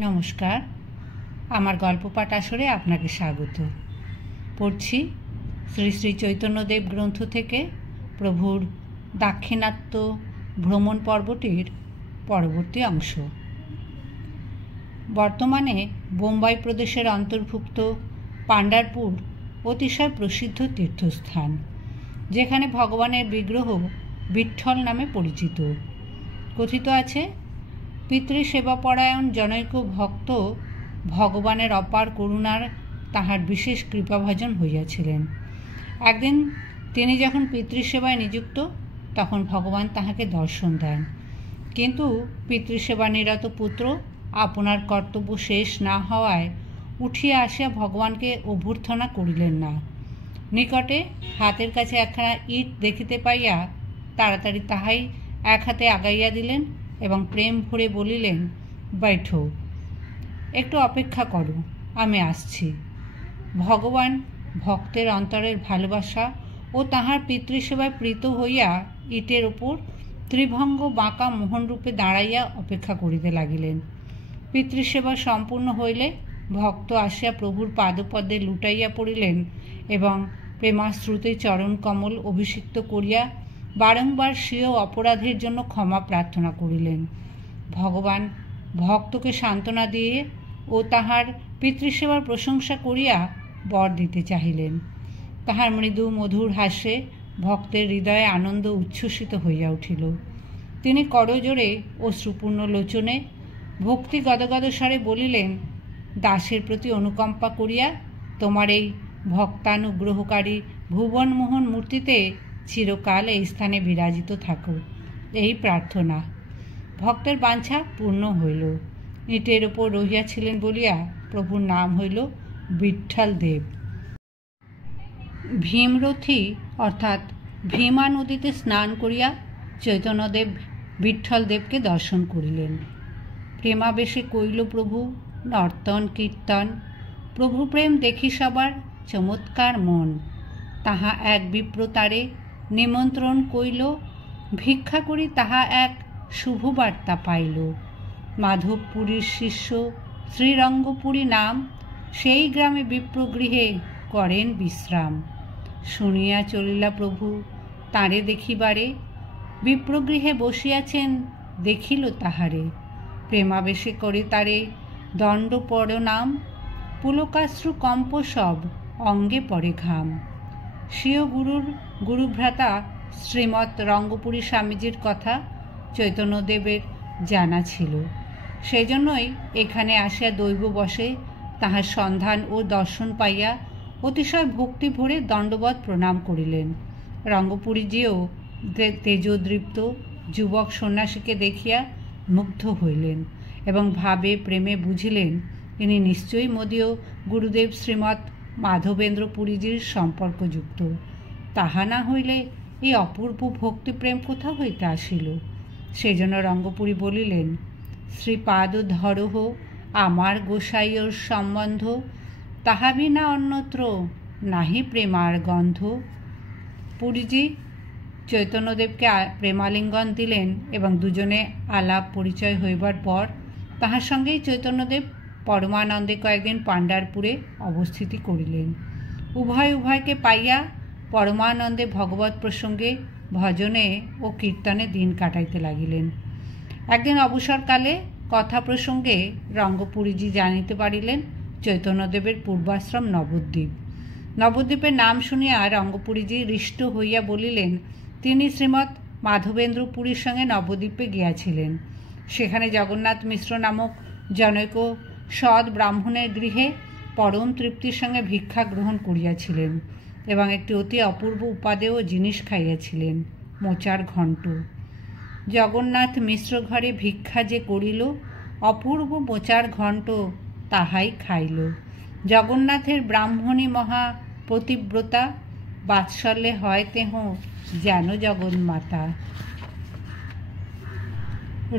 নমস্কার, আমার গল্প পাঠ আসরে আপনাকে স্বাগত। পড়ছি শ্রী শ্রী চৈতন্যদেব গ্রন্থ থেকে প্রভুর দাক্ষিণাত্য ভ্রমণ পর্বটির পরবর্তী অংশ। বর্তমানে বোম্বাই প্রদেশের অন্তর্ভুক্ত পাণ্ডারপুর অতিশয় প্রসিদ্ধ তীর্থস্থান, যেখানে ভগবানের বিগ্রহ বিঠ্ঠল নামে পরিচিত। কথিত আছে, পিতৃসেবাপরায়ণ জনৈক ভক্ত ভগবানের অপার করুণার তাহার বিশেষ কৃপাভাজন হইয়াছিলেন। একদিন তিনি যখন পিতৃসেবায় নিযুক্ত, তখন ভগবান তাহাকে দর্শন দেন। কিন্তু পিতৃসেবা নিরত পুত্র আপনার কর্তব্য শেষ না হওয়ায় উঠিয়া আসিয়া ভগবানকে অভ্যর্থনা করিলেন না। নিকটে হাতের কাছে একখানা ইট দেখিতে পাইয়া তাড়াতাড়ি তাহাই এক হাতে আগাইয়া দিলেন এবং প্রেম ভরে বলিলেন, বৈঠো, একটু অপেক্ষা করো, আমি আসছি। ভগবান ভক্তের অন্তরের ভালোবাসা ও তাহার পিতৃসেবায় প্রীত হইয়া ইটের ওপর ত্রিভঙ্গ বাঁকা মোহনরূপে দাঁড়াইয়া অপেক্ষা করিতে লাগিলেন। পিতৃসেবা সম্পূর্ণ হইলে ভক্ত আসিয়া প্রভুর পাদপদ্মে লুটাইয়া পড়িলেন এবং প্রেমাশ্রুতে চরণ কমল অভিষিক্ত করিয়া বারংবার স্বীয় অপরাধের জন্য ক্ষমা প্রার্থনা করিলেন। ভগবান ভক্তকে সান্ত্বনা দিয়ে ও তাহার পিতৃসেবার প্রশংসা করিয়া বর দিতে চাহিলেন। তাহার মৃদু মধুর হাস্যে ভক্তের হৃদয়ে আনন্দ উচ্ছ্বসিত হইয়া উঠিল। তিনি করজোড়ে অশ্রুপূর্ণ লোচনে ভক্তি গদগদ স্বরে বলিলেন, দাসের প্রতি অনুকম্পা করিয়া তোমার এই ভক্তানুগ্রহকারী ভুবনমোহন মূর্তিতে চিরকাল এই স্থানে বিরাজিত থাকো, এই প্রার্থনা। ভক্তের বাঞ্ছা পূর্ণ হইল। ইটের ওপর রহিয়াছিলেন বলিয়া প্রভুর নাম হইল বিঠ্ঠল দেব। ভীমরথী অর্থাৎ ভীমা নদীতে স্নান করিয়া চৈতন্যদেব বিঠ্ঠল দেবকে দর্শন করিলেন। প্রেমাবেশে কইল প্রভু নর্তন কীর্তন, প্রভু প্রেম দেখি সবার চমৎকার মন। তাহা এক বিপ্রতারে নিমন্ত্রণ কইল, ভিক্ষা করি তাহা এক শুভবার্তা পাইল। মাধবপুরীর শিষ্য শ্রীরঙ্গপুরী নাম, সেই গ্রামে বিপ্রগৃহে করেন বিশ্রাম। শুনিয়া চলিলা প্রভু তাঁরে দেখিবারে, বিপ্রগৃহে বসিয়াছেন দেখিল তাহারে। প্রেমাবেশে করে তারে দণ্ড প্রণাম, পুলকাশ্রু কম্প সব অঙ্গে পড়ে ঘাম। স্বীয় গুরুর গুরুভ্রাতা শ্রীমৎ রঙ্গপুরী স্বামীজির কথা চৈতন্যদেবের জানা ছিল। সেই জন্যই এখানে আসিয়া দৈব বসে তাহার সন্ধান ও দর্শন পাইয়া অতিশয় ভক্তি ভরে দণ্ডবৎ প্রণাম করিলেন। রঙ্গপুরীজিও তেজোদৃপ্ত যুবক সন্ন্যাসীকে দেখিয়া মুগ্ধ হইলেন এবং ভাবে প্রেমে বুঝিলেন ইনি নিশ্চয়ই মদীয় গুরুদেব শ্রীমৎ মাধবেন্দ্র পুরীজির সম্পর্কযুক্ত। তাহা না হইলে এই অপূর্ব ভক্তিপ্রেম কোথা হইতে আসিল? সেই জন্য রঙ্গপুরী বলিলেন, শ্রীপাদ ধরহ আমার গোসাইয়র সম্বন্ধ, তাহা বিনা অন্যত্র নাহি প্রেমার গন্ধ। পুরীজি চৈতন্যদেবকে প্রেমালিঙ্গন দিলেন এবং দুজনে আলাপ পরিচয় হইবার পর তাহার সঙ্গেই চৈতন্যদেব পরমানন্দে কয়েকদিন পাণ্ডারপুরে অবস্থিতি করিলেন। উভয়কে পাইয়া পরমানন্দে ভগবৎ প্রসঙ্গে ভজনে ও কীর্তনে দিন কাটাইতে লাগিলেন। একদিন অবসরকালে কথা প্রসঙ্গে রঙ্গপুরীজি জানিতে পারিলেন চৈতন্যদেবের পূর্বাশ্রম নবদ্বীপ। নবদ্বীপের নাম শুনিয়া রঙ্গপুরীজি হৃষ্ট হইয়া বলিলেন তিনি শ্রীমৎ মাধবেন্দ্র পুরীর সঙ্গে নবদ্বীপে গিয়াছিলেন। সেখানে জগন্নাথ মিশ্র নামক জনৈক সৎ ব্রাহ্মণের গৃহে পরম তৃপ্তির সঙ্গে ভিক্ষা গ্রহণ করিয়াছিলেন এবং একটি অতি অপূর্ব উপাদেয় জিনিস খাইয়াছিলেন, মোচার ঘণ্ট। জগন্নাথ মিশ্র ঘরে ভিক্ষা যে করিল, অপূর্ব মোচার ঘণ্ট তাহাই খাইল। জগন্নাথের ব্রাহ্মণী মহা পতিব্রতা, বাৎসল্যে হয় তেহ যেন জগন্মাতা।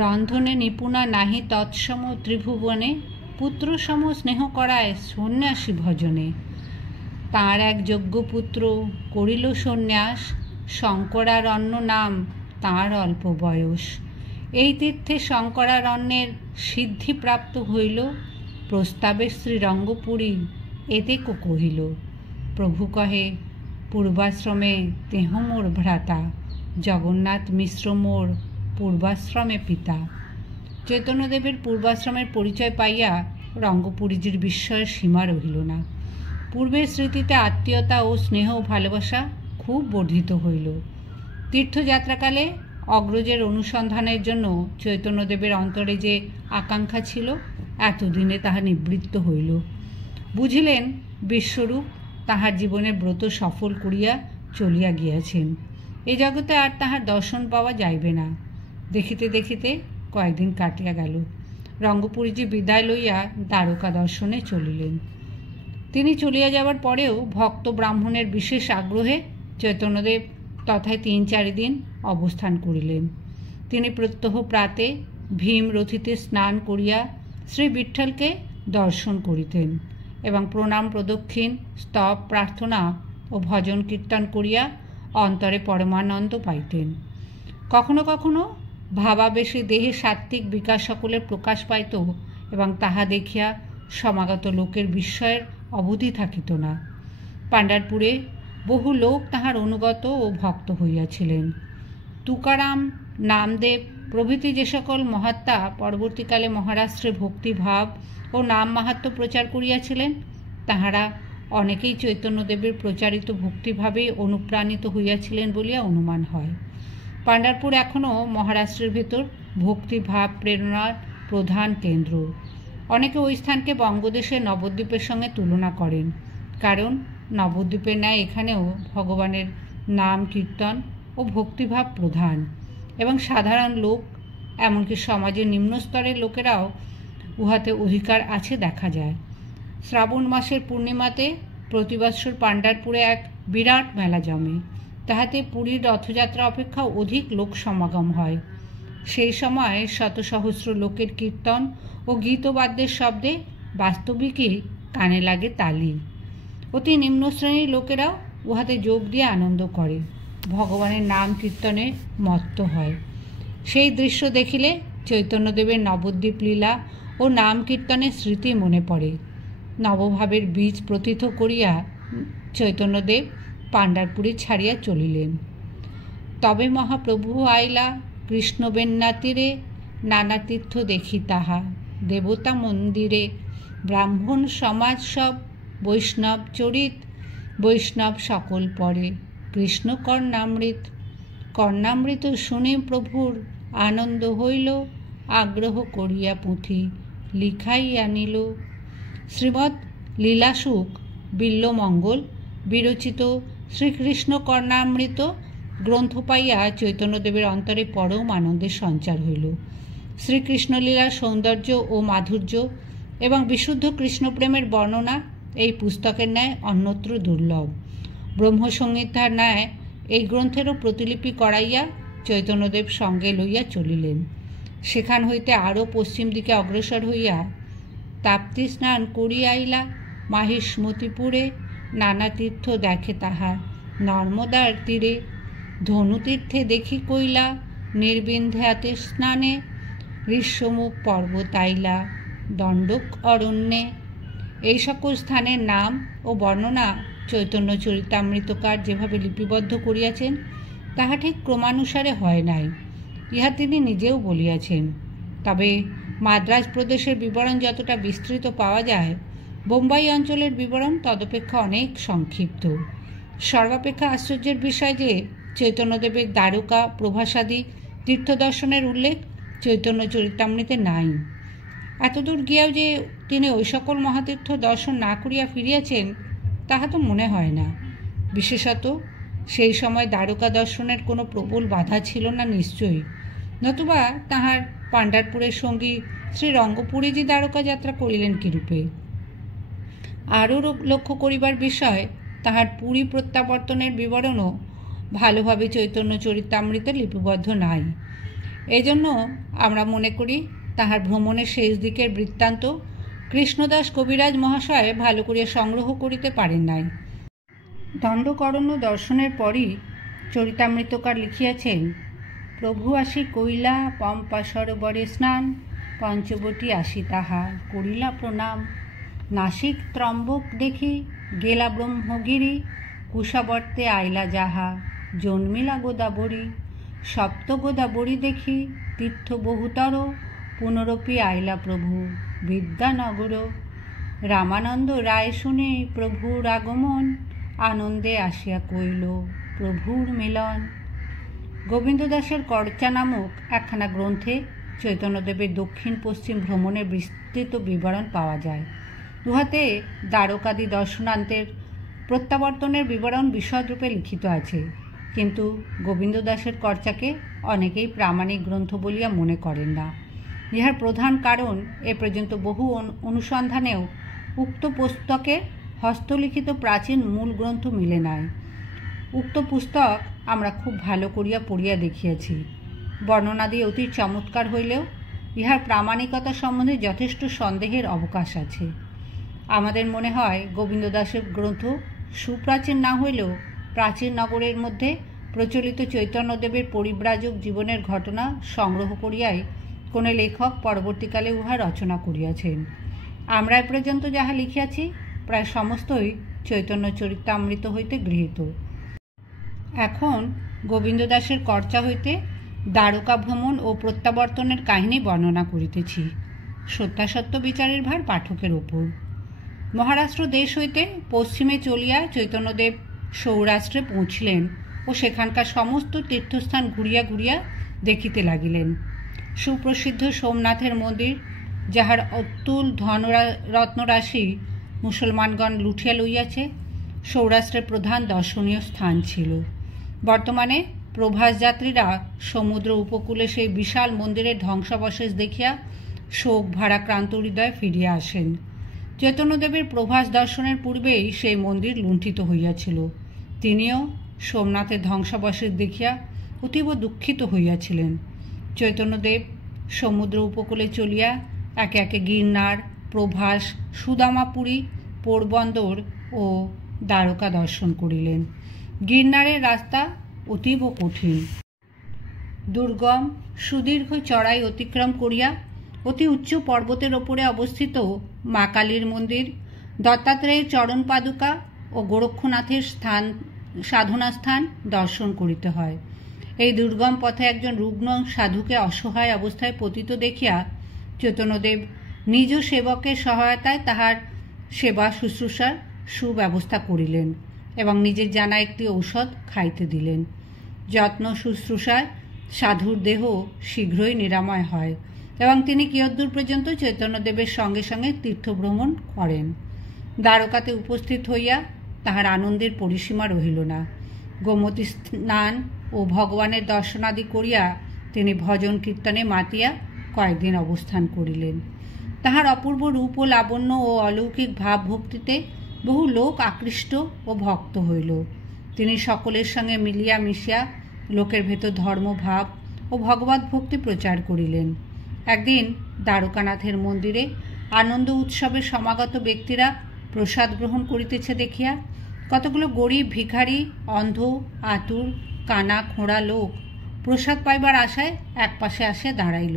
রন্ধনে নিপুণা নাহি তৎসম ত্রিভুবনে, পুত্রসম স্নেহ করায় সন্ন্যাসী ভজনে। তাঁর এক যজ্ঞপুত্র করিল সন্ন্যাস, শঙ্করারণ্য নাম তাঁর অল্প বয়স। এই তীর্থে শঙ্করারণ্যের সিদ্ধিপ্রাপ্ত হইল, প্রস্তাবে শ্রীরঙ্গপুরী এতেকো কহিল। প্রভু কহে পূর্বাশ্রমে তেহ মোর ভ্রাতা, জগন্নাথ মিশ্র মোর পূর্বাশ্রমে পিতা। চৈতন্যদেবের পূর্বাশ্রমের পরিচয় পাইয়া রঙ্গপুরীজির বিস্ময়ের সীমা রহিল না। পূর্বের স্মৃতিতে আত্মীয়তা ও স্নেহ ও ভালোবাসা খুব বর্ধিত হইল। তীর্থযাত্রাকালে অগ্রজের অনুসন্ধানের জন্য চৈতন্যদেবের অন্তরে যে আকাঙ্ক্ষা ছিল, এতদিনে তাহা নিবৃত্ত হইল। বুঝিলেন বিশ্বরূপ তাহার জীবনের ব্রত সফল করিয়া চলিয়া গিয়াছেন। এ জগতে আর তাহার দর্শন পাওয়া যাইবে না। দেখিতে দেখিতে কয়েকদিন কাটিয়া গেল। রঙ্গপুরীজি বিদায় লইয়া দ্বারকা দর্শনে চলিলেন। তিনি চলিয়া যাবার পরেও ভক্ত ব্রাহ্মণের বিশেষ আগ্রহে চৈতন্যদেব তথায় ৩-৪ দিন অবস্থান করিলেন। তিনি প্রত্যহ প্রাতে ভীম রথিতে স্নান করিয়া শ্রী বিঠ্ঠলকে দর্শন করিতেন এবং প্রণাম প্রদক্ষিণ, স্তব, প্রার্থনা ও ভজন কীর্তন করিয়া অন্তরে পরমানন্দ পাইতেন। কখনো কখনো ভাবাবেশে দেহে সাত্ত্বিক বিকাশ সকলের প্রকাশ পাইত এবং তাহা দেখিয়া সমাগত লোকের বিস্ময়ের অবধি থাকিত না। পাণ্ডারপুরে বহু লোক তাহার অনুগত ও ভক্ত হইয়াছিলেন। তুকারাম, নামদেব প্রভৃতি যে সকল মহাত্মা পরবর্তীকালে মহারাষ্ট্রে ভক্তিভাব ও নাম মাহাত্ম্য প্রচার করিয়াছিলেন, তাহারা অনেকেই চৈতন্যদেবের প্রচারিত ভক্তিভাবেই অনুপ্রাণিত হইয়াছিলেন বলিয়া অনুমান হয়। পাণ্ডারপুর এখনও মহারাষ্ট্রের ভেতর ভক্তিভাব প্রেরণার প্রধান কেন্দ্র। অনেকে ওই স্থানকে বঙ্গদেশের নবদ্বীপের সঙ্গে তুলনা করেন, কারণ নবদ্বীপের ন্যায় এখানেও ভগবানের নাম কীর্তন ও ভক্তিভাব প্রধান এবং সাধারণ লোক, এমনকি সমাজের নিম্ন স্তরের লোকেরাও উহাতে অধিকার আছে দেখা যায়। শ্রাবণ মাসের পূর্ণিমাতে প্রতি বৎসর পাণ্ডারপুরে এক বিরাট মেলা জমে। তাহাতে পুরীর রথযাত্রা অপেক্ষা অধিক লোক সমাগম হয়। সেই সময় শত সহস্র লোকের কীর্তন ও গীতবাদ্যের শব্দে বাস্তবিকই কানে লাগে তালি। অতি নিম্ন শ্রেণীর লোকেরাও উহাতে যোগ দিয়ে আনন্দ করে, ভগবানের নাম কীর্তনে মত্ত হয়। সেই দৃশ্য দেখিলে চৈতন্যদেবের নবদ্বীপ লীলা ও নাম কীর্তনের স্মৃতি মনে পড়ে। নবভাবের বীজ প্রথিত করিয়া চৈতন্যদেব পাণ্ডারপুরী ছাড়িয়া চলিলেন। তবে মহাপ্রভু আইলা কৃষ্ণবেন্না তীরে, নানা তীর্থ দেখি তাহা, দেবতা মন্দিরে, ব্রাহ্মণ সমাজ সব, বৈষ্ণব চরিত, বৈষ্ণব সকল পরে, কৃষ্ণ কর্ণামৃত। কর্ণামৃত শুনে প্রভুর আনন্দ হইল, আগ্রহ করিয়া পুঁথি লিখাই আনিল। শ্রীমৎ লীলাসুখ বিল্লমঙ্গল বিরচিত শ্রীকৃষ্ণ কর্ণামৃত গ্রন্থ পাইয়া চৈতন্যদেবের অন্তরে পরম আনন্দের সঞ্চার হইল। শ্রীকৃষ্ণলীলার সৌন্দর্য ও মাধুর্য এবং বিশুদ্ধ কৃষ্ণপ্রেমের বর্ণনা এই পুস্তকের ন্যায় অন্যত্র দুর্লভ। ব্রহ্মসংহিতার ন্যায় এই গ্রন্থেরও প্রতিলিপি করাইয়া চৈতন্যদেব সঙ্গে লইয়া চলিলেন। সেখান হইতে আরও পশ্চিম দিকে অগ্রসর হইয়া তাপ্তি স্নান করিয়া আইলা মাহিষ্মতিপুরে, নানা তীর্থ দেখে তাহা, নর্মদার তীরে, ধনুতীর্থে দেখি কইলা, নির্বিন্ধ্যাতে স্নানে, ঋষ্যমুখ পর্বত আইলা, দণ্ডক অরণ্যে। এই সকল স্থানের নাম ও বর্ণনা চৈতন্য চরিতামৃতকার যেভাবে লিপিবদ্ধ করিয়াছেন, তাহা ঠিক ক্রমানুসারে হয় নাই, ইহা তিনি নিজেও বলিয়াছেন। তবে মাদ্রাজ প্রদেশের বিবরণ যতটা বিস্তৃত পাওয়া যায়, বোম্বাই অঞ্চলের বিবরণ তদপেক্ষা অনেক সংক্ষিপ্ত। সর্বাপেক্ষা আশ্চর্যের বিষয় যে চৈতন্যদেবের দ্বারকা প্রভাসাদি তীর্থদর্শনের উল্লেখ চৈতন্য চরিতামৃতে নাই। এতদূর গিয়াও যে তিনি ওই সকল মহাতীর্থ দর্শন না করিয়া ফিরিয়াছেন, তাহা তো মনে হয় না। বিশেষত সেই সময় দ্বারকা দর্শনের কোনো প্রবল বাধা ছিল না নিশ্চয়ই, নতুবা তাহার পাণ্ডারপুরের সঙ্গী শ্রী রঙ্গপুরীজি দ্বারকা যাত্রা করিলেন কিরূপে। আরও লক্ষ্য করিবার বিষয়, তাহার পুরী প্রত্যাবর্তনের বিবরণও ভালোভাবে চৈতন্য চরিতামৃতে লিপিবদ্ধ নাই। এজন্য আমরা মনে করি তাহার ভ্রমণের শেষ দিকের বৃত্তান্ত কৃষ্ণদাস কবিরাজ মহাশয় ভালো করিয়া সংগ্রহ করিতে পারেন নাই। দণ্ডকরণ্য দর্শনের পরই চরিতামৃতকার লিখিয়াছেন, প্রভু আসি কইলা পম্পা সরোবরে স্নান, পঞ্চবটী আসি তাহা করিলা প্রণাম। নাসিক ত্রম্বক দেখি গেলা ব্রহ্মগিরি, কুশাবর্তে আইলা যাহা জন্মিলা গোদাবরী। সপ্ত গোদাবরী দেখি তীর্থ বহুতর, পুনরপি আইলা প্রভু বিদ্যানগর। রামানন্দ রায় শুনে প্রভুর আগমন, আনন্দে আসিয়া কইল প্রভুর মিলন। গোবিন্দ দাসের কর্চা নামক একখানা গ্রন্থে চৈতন্যদেবের দক্ষিণ পশ্চিম ভ্রমণের বিস্তৃত বিবরণ পাওয়া যায়। উহাতে দ্বারকাদি দর্শনান্তের প্রত্যাবর্তনের বিবরণ বিশদরূপে লিখিত আছে, কিন্তু গোবিন্দ দাসের কর্চাকে অনেকেই প্রামাণিক গ্রন্থ বলিয়া মনে করেন না। ইহার প্রধান কারণ এ পর্যন্ত বহু অনুসন্ধানেও উক্ত পুস্তকে হস্তলিখিত প্রাচীন মূল গ্রন্থ মিলে নাই। উক্ত পুস্তক আমরা খুব ভালো করিয়া পড়িয়া দেখিয়াছি। বর্ণনাদি অতি চমৎকার হইলেও ইহার প্রামাণিকতা সম্বন্ধে যথেষ্ট সন্দেহের অবকাশ আছে। আমাদের মনে হয় গোবিন্দ দাসের গ্রন্থ সুপ্রাচীন না হইলেও প্রাচীন নগরের মধ্যে প্রচলিত চৈতন্যদেবের পরিব্রাজক জীবনের ঘটনা সংগ্রহ করিয়াই কোনো লেখক পরবর্তীকালে উহা রচনা করিয়াছেন। আমরা এ পর্যন্ত যাহা লিখিয়াছি প্রায় সমস্তই চৈতন্য চরিতামৃত হইতে গৃহীত। এখন গোবিন্দ দাসের কর্চা হইতে দ্বারকা ভ্রমণ ও প্রত্যাবর্তনের কাহিনী বর্ণনা করিতেছি। সত্যাসত্য বিচারের ভার পাঠকের ওপর। মহারাষ্ট্র দেশ হইতে পশ্চিমে চলিয়া চৈতন্যদেব সৌরাষ্ট্রে পৌঁছিলেন ও সেখানকার সমস্ত তীর্থস্থান ঘুরিয়া ঘুরিয়া দেখিতে লাগিলেন। সুপ্রসিদ্ধ সোমনাথের মন্দির, যাহার অতুল ধনরত্নরাশি মুসলমানগণ লুঠিয়া লইয়াছে, সৌরাষ্ট্রের প্রধান দর্শনীয় স্থান ছিল। বর্তমানে প্রভাস যাত্রীরা সমুদ্র উপকূলে সেই বিশাল মন্দিরের ধ্বংসাবশেষ দেখিয়া শোক ভারাক্রান্ত হৃদয়ে ফিরিয়া আসেন। চৈতন্যদেবের প্রভাস দর্শনের পূর্বেই সেই মন্দির লুণ্ঠিত হইয়াছিল। তিনিও সোমনাথের ধ্বংসাবশেষ দেখিয়া অতীব দুঃখিত হইয়াছিলেন। চৈতন্যদেব সমুদ্র উপকূলে চলিয়া একে একে গিরনার, প্রভাস, সুদামাপুরী, পোরবন্দর ও দ্বারকা দর্শন করিলেন। গিরনারের রাস্তা অতীব কঠিন, দুর্গম, সুদীর্ঘ চড়াই অতিক্রম করিয়া অতি উচ্চ পর্বতের ওপরে অবস্থিত মা কালীর মন্দির, দত্তাত্রেয়ের চরণ পাদুকা ও গোরক্ষনাথের সাধনা স্থান দর্শন করিতে হয়। এই দুর্গম পথে একজন রুগ্ন সাধুকে অসহায় অবস্থায় পতিত দেখিয়া চৈতন্যদেব নিজ সেবকের সহায়তায় তাহার সেবা শুশ্রূষার সুব্যবস্থা করিলেন এবং নিজের জানা একটি ঔষধ খাইতে দিলেন। যত্ন শুশ্রূষায় সাধুর দেহ শীঘ্রই নিরাময় হয় এবং তিনি কিয়দ্দূর পর্যন্ত চৈতন্যদেবের সঙ্গে সঙ্গে তীর্থভ্রমণ করেন। দ্বারকাতে উপস্থিত হইয়া তাহার আনন্দের পরিসীমা রহিল না। গোমতী স্নান ও ভগবানের দর্শনাদি করিয়া তিনি ভজন কীর্তনে মাতিয়া কয়েকদিন অবস্থান করিলেন। তাহার অপূর্ব রূপ ও লাবণ্য ও অলৌকিক ভাবভক্তিতে বহু লোক আকৃষ্ট ও ভক্ত হইল। তিনি সকলের সঙ্গে মিলিয়া মিশিয়া লোকের ভেতর ধর্মভাব ও ভগবত ভক্তি প্রচার করিলেন। একদিন দ্বারকানাথের মন্দিরে আনন্দ উৎসবে সমাগত ব্যক্তিরা প্রসাদ গ্রহণ করিতেছে দেখিয়া কতগুলো গরিব, ভিখারি, অন্ধ, আতুর, কানা খোঁড়া লোক প্রসাদ পাইবার আশায় একপাশে আসিয়া দাঁড়াইল।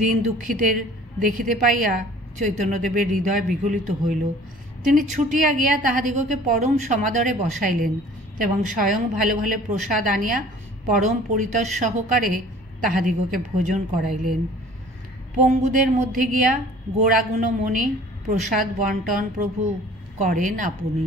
দিন দুঃখীদের দেখিতে পাইয়া চৈতন্যদেবের হৃদয় বিগলিত হইল। তিনি ছুটিয়া গিয়া তাহাদিগকে পরম সমাদরে বসাইলেন এবং স্বয়ং ভালো ভালো প্রসাদ আনিয়া পরম পরিতোষ সহকারে তাহাদিগকে ভোজন করাইলেন। পঙ্গুদের মধ্যে গিয়া গোড়াগুণ মণি প্রসাদ বন্টন প্রভু করেন আপনি।